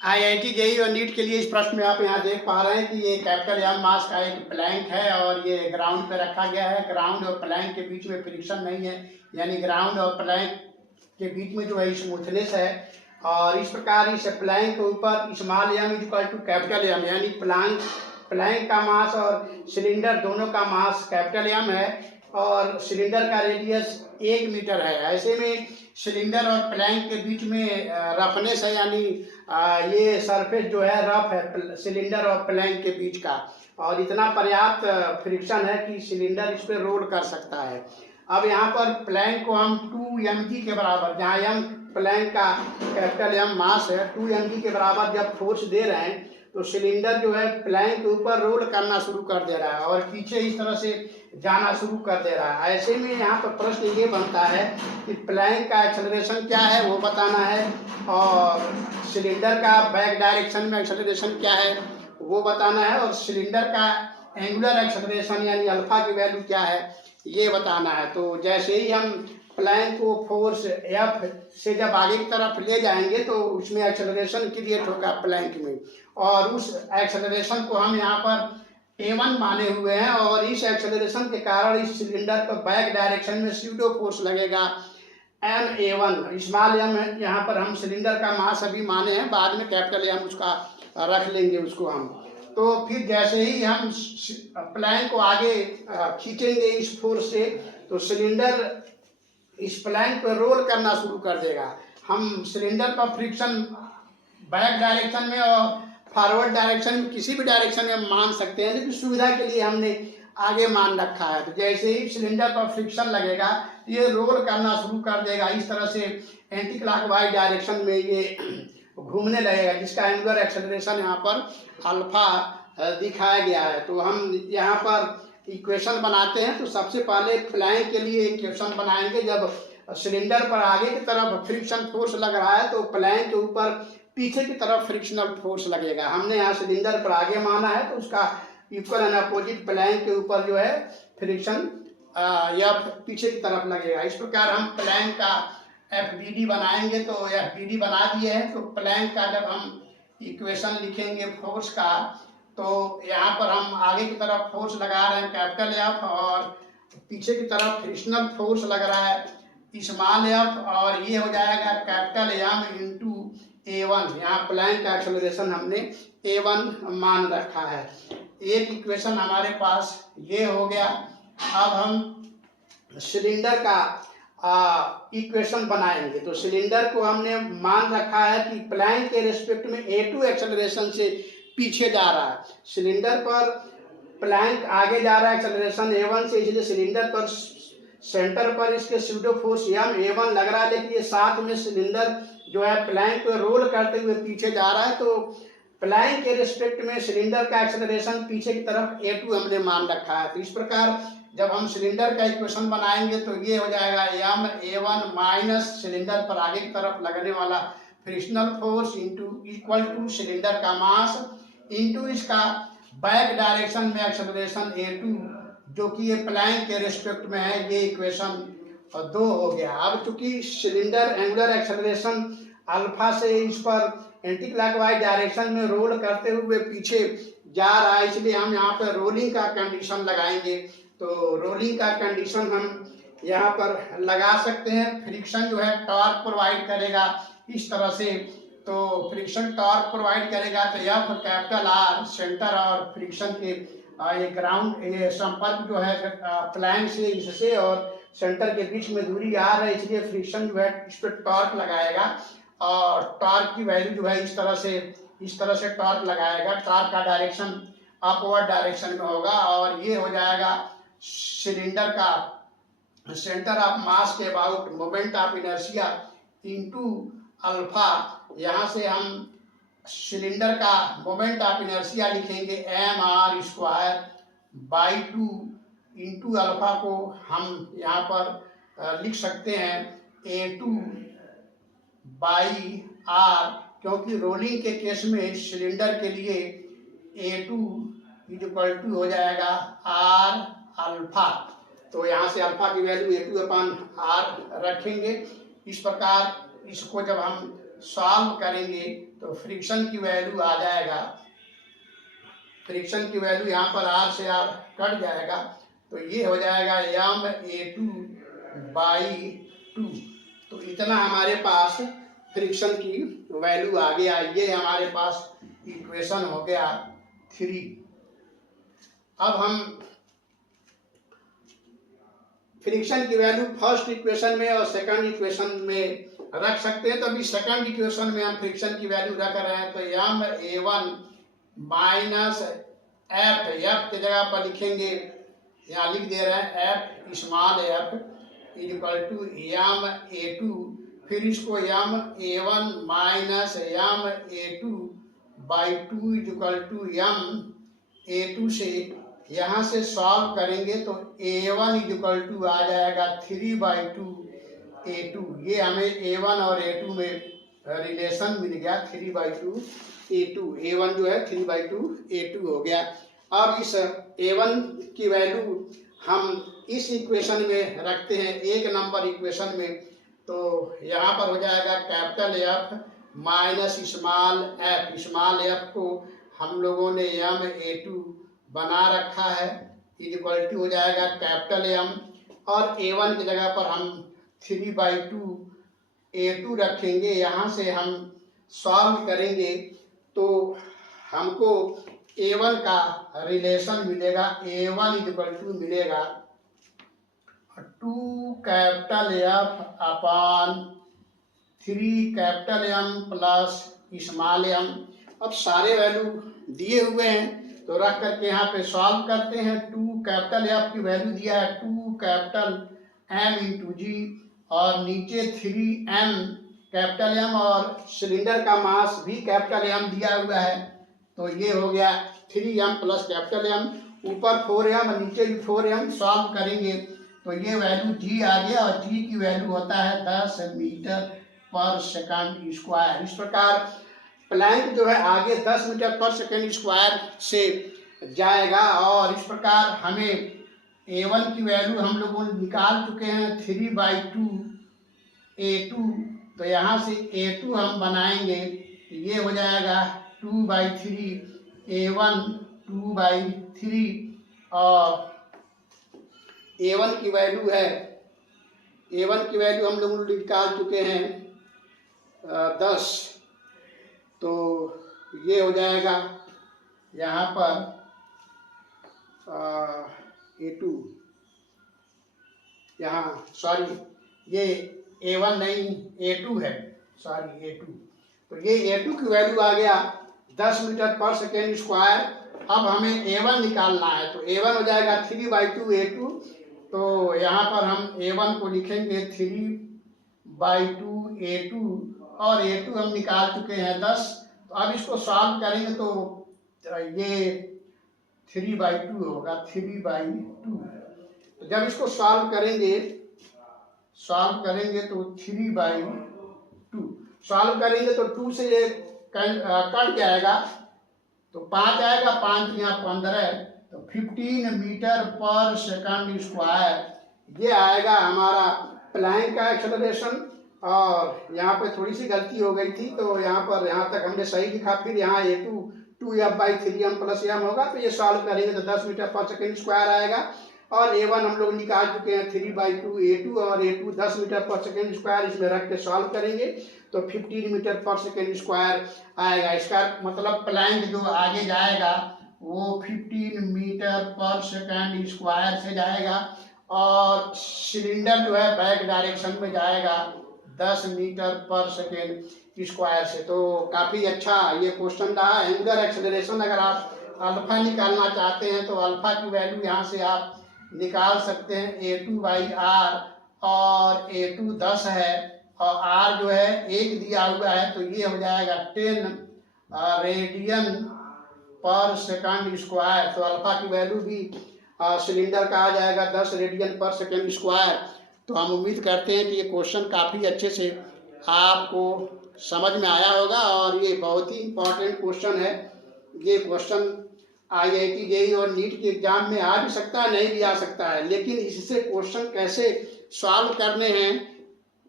IIT JEE और NEET के लिए इस प्रश्न में आप यहाँ देख पा रहे हैं कि ये कैपिटल एम मास का एक प्लैंक है और ये ग्राउंड पे रखा गया है। ग्राउंड और प्लैंक के बीच में फ्रिक्शन नहीं है, यानी ग्राउंड और प्लैंक के बीच में जो है स्मूथनेस है। और इस प्रकार इस प्लैंक के ऊपर small M is equal to capital M, यानी प्लैंक का मास और सिलेंडर दोनों का मास कैपिटल एम है और सिलेंडर का रेडियस 1 मीटर है। ऐसे में सिलेंडर और प्लैंक के बीच में रफनेस है, यानी ये सरफेस जो है रफ है सिलेंडर और प्लैंक के बीच का, और इतना पर्याप्त फ्रिक्शन है कि सिलेंडर इस पर रोल कर सकता है। अब यहाँ पर प्लैंक को हम 2 mg के बराबर, जहाँ एम प्लैंक का कैपिटल एम मास है, 2 mg के बराबर जब फोर्स दे रहे हैं तो सिलेंडर जो है प्लैंक के ऊपर रोल करना शुरू कर दे रहा है और पीछे इस तरह से जाना शुरू कर दे रहा है। ऐसे में यहाँ पर प्रश्न ये बनता है कि प्लैंक का एक्सेलरेशन क्या है वो बताना है और सिलेंडर का बैक डायरेक्शन में एक्सेलरेशन क्या है वो बताना है और सिलेंडर का एंगुलर एक्सेलरेशन यानी अल्फा की वैल्यू क्या है ये बताना है। तो जैसे ही हम प्लैंक को फोर्स एफ से जब आगे की तरफ ले जाएंगे तो उसमें एक्सेलरेशन क्रिएट होगा प्लैंक में, और उस एक्सेलरेशन को हम यहाँ पर A1 माने हुए हैं और इस एक्सेलरेशन के कारण इस सिलेंडर पर बैक डायरेक्शन में स्यूडो फोर्स लगेगा MA1 स्मॉल एम है। यहाँ पर हम सिलेंडर का मास अभी माने हैं, बाद में कैपिटल एम उसका रख लेंगे उसको हम। तो फिर जैसे ही हम प्लैंक को आगे खींचेंगे इस फोर्स से तो सिलेंडर इस प्लैंक पर रोल करना शुरू कर देगा। हम सिलेंडर का फ्रिक्शन बैक डायरेक्शन में और फॉरवर्ड डायरेक्शन में किसी भी डायरेक्शन में मान सकते हैं, लेकिन सुविधा के लिए हमने आगे मान रखा है। तो जैसे ही सिलेंडर पर फ्रिक्शन लगेगा ये रोल करना शुरू कर देगा, इस तरह से एंटी क्लॉकवाइज डायरेक्शन में ये घूमने लगेगा, जिसका एंगुलर एक्सेलरेशन यहाँ पर अल्फा दिखाया गया है। तो हम यहाँ पर इक्वेशन बनाते हैं। तो सबसे पहले प्लैंक के लिए इक्वेशन बनाएंगे। जब सिलेंडर पर आगे की तरफ फ्रिक्शन फोर्स लग रहा है तो प्लैंक के ऊपर पीछे की तरफ फ्रिक्शनल फोर्स लगेगा। हमने यहाँ सिलेंडर पर आगे माना है तो उसका इक्वल एंड अपोजिट प्लैंक के ऊपर जो है फ्रिक्शन या पीछे की तरफ लगेगा। इस प्रकार हम प्लैंक का FBD बनाएंगे। तो FBD बना दिए हैं। तो प्लैंक का जब हम इक्वेशन लिखेंगे फोर्स का, तो यहाँ पर हम आगे की तरफ फोर्स लगा रहे हैं कैपिटल F और पीछे की तरफ फ्रिक्शनल फोर्स लग रहा है स्मॉल f, और ये हो जाएगा कैपिटल M इंटू A1। यहाँ प्लैंक का एक्सेलरेशन हमने A1 मान रखा है। एक इक्वेशन हमारे पास ये हो गया। अब हम सिलेंडर का इक्वेशन बनाएंगे। तो सिलेंडर को हमने मान रखा है कि प्लैंक के रेस्पेक्ट में A2 एक्सेलरेशन से पीछे जा रहा है। सिलेंडर पर प्लैंक आगे जा रहा है एक्सेलरेशन A1 से, इसलिए सिलेंडर पर सेंटर पर इसके स्यूडो फोर्स A1 लग रहा है, लेकिन ये साथ में सिलेंडर जो है प्लैंक को रोल करते हुए पीछे जा रहा है। तो प्लैंक के रिस्पेक्ट में सिलेंडर का एक्सेलरेशन पीछे की तरफ A2 हमने मान रखा है। तो इस प्रकार जब हम सिलेंडर का इक्वेशन बनाएंगे तो ये हो जाएगा MA1 माइनस सिलेंडर पर आगे की तरफ लगने वाला frictional force into equal two cylinder का मास इंटू इसका बैक डायरेक्शन में एक्सेलरेशन A2 जो कि ये प्लैंक के रिस्पेक्ट में है। ये इक्वेशन 2 हो गया। अब चूंकि सिलेंडर एंगुलर एक्सेलरेशन अल्फा से इस पर एंटी क्लॉकवाइज डायरेक्शन में रोल करते हुए पीछे जा रहा है, इसलिए हम यहाँ पर रोलिंग का कंडीशन लगाएंगे। तो रोलिंग का कंडीशन हम यहाँ पर लगा सकते हैं। फ्रिक्शन जो है टॉर्क प्रोवाइड करेगा इस तरह से। तो फ्रिक्शन टॉर्क प्रोवाइड करेगा तो F कैपिटल R सेंटर और फ्रिक्शन के ये ग्राउंड ये संपर्क जो है प्लैंक से इससे और सेंटर के बीच में दूरी R है, इसलिए फ्रिक्शन जो है इस पर टॉर्क लगाएगा और टॉर्क की वैल्यू जो है इस तरह से टॉर्क लगाएगा। टॉर्क का डायरेक्शन अपवर्ड डायरेक्शन में होगा और ये हो जाएगा सिलेंडर का सेंटर ऑफ मास के about moment of inertia into alpha. यहाँ से हम सिलेंडर का मोमेंट ऑफ इनर्शिया लिखेंगे mr square by 2 into alpha को हम यहाँ पर लिख सकते हैं A2 बाई R, क्योंकि रोलिंग के केस में सिलेंडर के लिए A2 इज इक्वल टू हो जाएगा R अल्फा। तो यहाँ से अल्फा की वैल्यू A2 अपॉन R रखेंगे। इस प्रकार इसको जब हम सॉल्व करेंगे तो फ्रिक्शन की वैल्यू आ जाएगा, फ्रिक्शन की वैल्यू यहाँ पर आर से आर कट जाएगा, तो ये हो जाएगा m(A2/2). तो इतना हमारे पास फ्रिक्शन की वैल्यू आ गया। ये हमारे पास इक्वेशन हो गया 3। अब हम फ्रिक्शन की वैल्यू फर्स्ट इक्वेशन में और सेकंड इक्वेशन में रख सकते हैं। तो अभी सेकंड इक्वेशन में हम फ्रिक्शन की वैल्यू रख रहे हैं, तो m(A1 माइनस एफ), एफ की जगह पर लिखेंगे, यहाँ लिख दे रहे हैं F small F equal to m(A2), फिर इसको m(A1 minus m(A2/2) equal to m(A2) से यहाँ से सॉल्व करेंगे तो A1 इक्वल टू आ जाएगा 3/2 A2। ये हमें A1 और A2 में रिलेशन मिल गया, 3/2 A2। A1 जो है 3/2 A2 हो गया। अब इस A1 की वैल्यू हम इस इक्वेशन में रखते हैं, एक नंबर इक्वेशन में। तो यहाँ पर हो जाएगा capital F minus small F. Small F को हम लोगों ने m(A2) बना रखा है, इक्वल टू हो जाएगा कैपिटल M, और A1 की जगह पर हम 3/2 A2 रखेंगे। यहाँ से हम सॉल्व करेंगे तो हमको A1 का रिलेशन मिलेगा, A1 इक्वल टू मिलेगा 2 capital F upon 3 capital M plus small m। अब सारे वैल्यू दिए हुए हैं तो रख करके यहाँ पे सॉल्व करते हैं। 2 कैपिटल F की वैल्यू दिया है 2 कैपिटल M इंटू जी, और नीचे 3m कैपिटल M, और सिलेंडर का मास भी कैपिटल M दिया हुआ है, तो ये हो गया 3m प्लस कैपिटल M, ऊपर 4m नीचे भी 4m। सॉल्व करेंगे तो ये वैल्यू g आ गया, और g की वैल्यू होता है 10 मीटर पर सेकंड स्क्वायर। इस प्रकार प्लैंक जो है आगे 10 मीटर पर सेकंड स्क्वायर से जाएगा, और इस प्रकार हमें A1 की वैल्यू हम लोगों ने निकाल चुके हैं 3/2 A2। तो यहाँ से A2 हम बनाएंगे, तो ये हो जाएगा 2/3 A1 2/3, और A1 की वैल्यू है, A1 की वैल्यू हम लोगों ने निकाल चुके हैं 10। तो ये हो जाएगा यहाँ पर A2, यहाँ सॉरी ये A1 नहीं A2 है, सॉरी A2। तो ये A2 की वैल्यू आ गया 10 मीटर पर सेकेंड स्क्वायर। अब हमें A1 निकालना है, तो A1 हो जाएगा 3/2 A2। तो यहाँ पर हम A1 को लिखेंगे 3/2 A2, और A2 हम निकाल चुके हैं 10। तो अब इसको सॉल्व करेंगे तो ये 3/2 होगा, 3/2। तो जब इसको सॉल्व करेंगे तो 3/2 सॉल्व करेंगे तो 2 से ये कट जाएगा, तो 5 आएगा, 5 यहाँ 15, तो 15 मीटर पर सेकंड स्क्वायर ये आएगा हमारा प्लैंक का एक्सेलरेशन। और यहाँ पे थोड़ी सी गलती हो गई थी, तो यहाँ पर यहाँ तक हमने सही लिखा, फिर यहाँ A2 2F/3m प्लस m होगा, तो ये सॉल्व करेंगे तो 10 मीटर पर सेकेंड स्क्वायर आएगा। और A1 हम लोग निकाल चुके हैं 3/2 A2, और A2 10 मीटर पर सेकेंड स्क्वायर, इसमें रख के सॉल्व करेंगे तो 15 मीटर पर सेकेंड स्क्वायर आएगा। इसका मतलब प्लैंक जो आगे जाएगा वो 15 मीटर पर सेकेंड स्क्वायर से जाएगा, और सिलेंडर जो है बैक डायरेक्शन में जाएगा 10 मीटर पर सेकेंड स्क्वायर से। तो काफ़ी अच्छा ये क्वेश्चन रहा। एंगुलर एक्सेलरेशन अगर आप अल्फा निकालना चाहते हैं तो अल्फा की वैल्यू यहाँ से आप निकाल सकते हैं, A2/r, और A2 10 है और r जो है 1 दिया हुआ है, तो ये हो जाएगा 10 रेडियन पर सेकंड स्क्वायर। तो अल्फा की वैल्यू भी सिलेंडर का आ जाएगा 10 रेडियन पर सेकंड स्क्वायर। तो हम उम्मीद करते हैं कि ये क्वेश्चन काफ़ी अच्छे से आपको समझ में आया होगा, और ये बहुत ही इम्पोर्टेंट क्वेश्चन है। ये क्वेश्चन IIT JEE और नीट के एग्जाम में आ भी सकता है, नहीं भी आ सकता है, लेकिन इससे क्वेश्चन कैसे सॉल्व करने हैं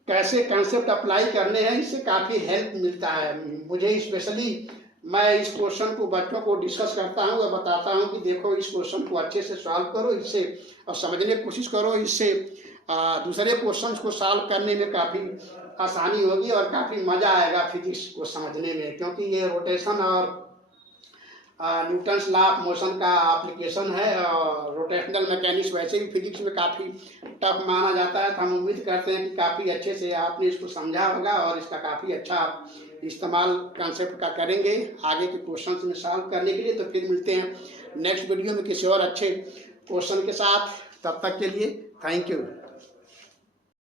कैसे कंसेप्ट अप्लाई करने हैं, इससे काफ़ी हेल्प मिलता है मुझे। स्पेशली मैं इस क्वेश्चन को बच्चों को डिस्कस करता हूँ और बताता हूँ कि देखो इस क्वेश्चन को अच्छे से सॉल्व करो, इससे और समझने की कोशिश करो, इससे दूसरे क्वेश्चंस को सॉल्व करने में काफ़ी आसानी होगी और काफ़ी मज़ा आएगा फिजिक्स को समझने में, क्योंकि ये रोटेशन और न्यूटन्स लॉ ऑफ मोशन का एप्लीकेशन है। और रोटेशनल मैकेनिक्स वैसे भी फिजिक्स में काफ़ी टफ माना जाता है, तो हम उम्मीद करते हैं कि काफ़ी अच्छे से आपने इसको समझा होगा और इसका काफ़ी अच्छा इस्तेमाल कंसेप्ट का करेंगे आगे के क्वेश्चन में सॉल्व करने के लिए। तो फिर मिलते हैं नेक्स्ट वीडियो में किसी और अच्छे क्वेश्चन के साथ, तब तक के लिए थैंक यू।